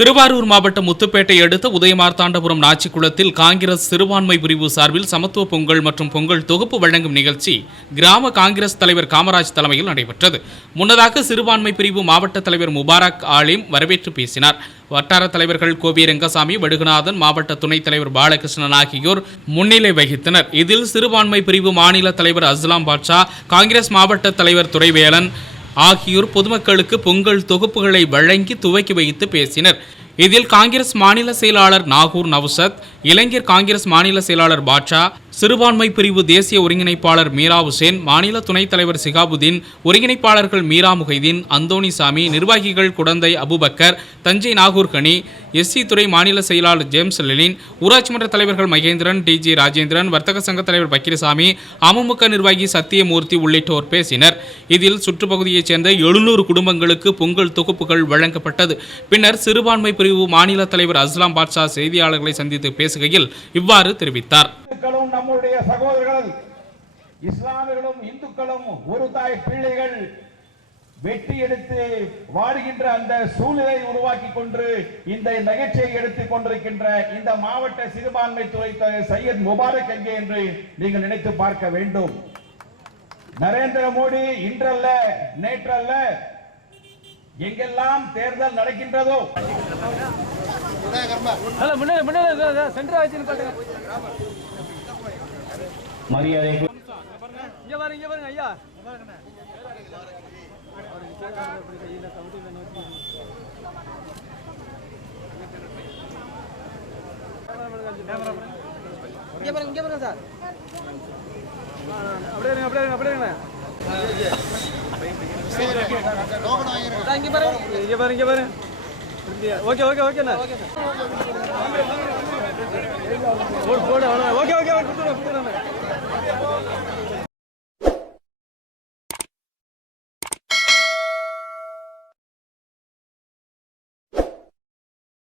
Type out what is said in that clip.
திருவாரூர் மாவட்டம் முத்துப்பேட்டை அடுத்த உதயமார்த்தாண்டபுரம் நாச்சிக்குளத்தில் காங்கிரஸ் சிறுபான்மை பிரிவு சார்பில் சமத்துவ பொங்கல் மற்றும் பொங்கல் தொகுப்பு வழங்கும் நிகழ்ச்சி கிராம காங்கிரஸ் தலைவர் காமராஜ் தலைமையில் நடைபெற்றது. முன்னதாக சிறுபான்மை பிரிவு மாவட்ட தலைவர் முபாரக் ஆலிம் வரவேற்று பேசினார். வட்டார தலைவர்கள் கோபி ரெங்கசாமி வடுகநாதன் மாவட்ட துணைத் தலைவர் பாலகிருஷ்ணன் ஆகியோர் முன்னிலை வகித்தனர். இதில் சிறுபான்மை பிரிவு மாநில தலைவர் அஸ்லாம் பாட்ஷா காங்கிரஸ் மாவட்ட தலைவர் துரைவேலன் ஆகியோர் பொதுமக்களுக்கு பொங்கல் தொகுப்புகளை வழங்கி துவக்கி வைத்து பேசினர். இதில் காங்கிரஸ் மாநில செயலாளர் நாகூர் நவ்சத் இளைஞர் காங்கிரஸ் மாநில செயலாளர் பாட்ஷா சிறுபான்மை பிரிவு தேசிய ஒருங்கிணைப்பாளர் மீரா உசேன் மாநில துணைத் தலைவர் சிகாபுதீன் ஒருங்கிணைப்பாளர்கள் மீரா முகைதீன் அந்தோனிசாமி நிர்வாகிகள் குடந்தை அபுபக்கர் தஞ்சை நாகூர் கனி எஸ்சி துறை மாநில செயலாளர் ஜேம்ஸ் லெலின் ஊராட்சி மன்ற தலைவர்கள் மகேந்திரன் டிஜி ராஜேந்திரன் வர்த்தக சங்க தலைவர் பக்கிரசாமி அமமுக நிர்வாகி சத்தியமூர்த்தி உள்ளிட்டோர் பேசினர். இதில் சுற்றுப்பகுதியைச் சேர்ந்த எழுநூறு குடும்பங்களுக்கு பொங்கல் தொகுப்புகள் வழங்கப்பட்டது. பின்னர் சிறுபான்மை பிரிவு மாநில தலைவர் அஸ்லாம் பாட்ஷா செய்தியாளர்களை சந்தித்து பேசுகையில் இவ்வாறு தெரிவித்தார். நம்முடைய சகோதரர்கள் இஸ்லாமியர்களும் இந்துக்களும் ஒரு தாய் பிள்ளைகள் வெட்டி எடுத்து வாடுகின்ற அந்த சூழ்நிலை உருவாக்கி கொண்டு இந்த நிகழ்ச்சியை எடுத்துக் கொண்டிருக்கின்ற இந்த மாவட்ட சிறுபான்மை துறை சையத் முபாரக் எங்கே என்று நீங்கள் நினைத்து பார்க்க வேண்டும். நரேந்திர மோடி இன்றல்ல நேற்றல்ல எங்கெல்லாம் தேர்தல் நடக்கின்றதோ மரியாதை இங்க பாருங்க இங்க பாருங்க ஐயா. இங்க பாருங்க இங்க பாருங்க சார். அப்படியே அப்படியே அப்படியே இங்க பாருங்க இங்க பாருங்க. ஓகே ஓகே ஓகேண்ணா போடு போடு ஓகே ஓகே கொடுத்துருங்க கொடுத்துருங்க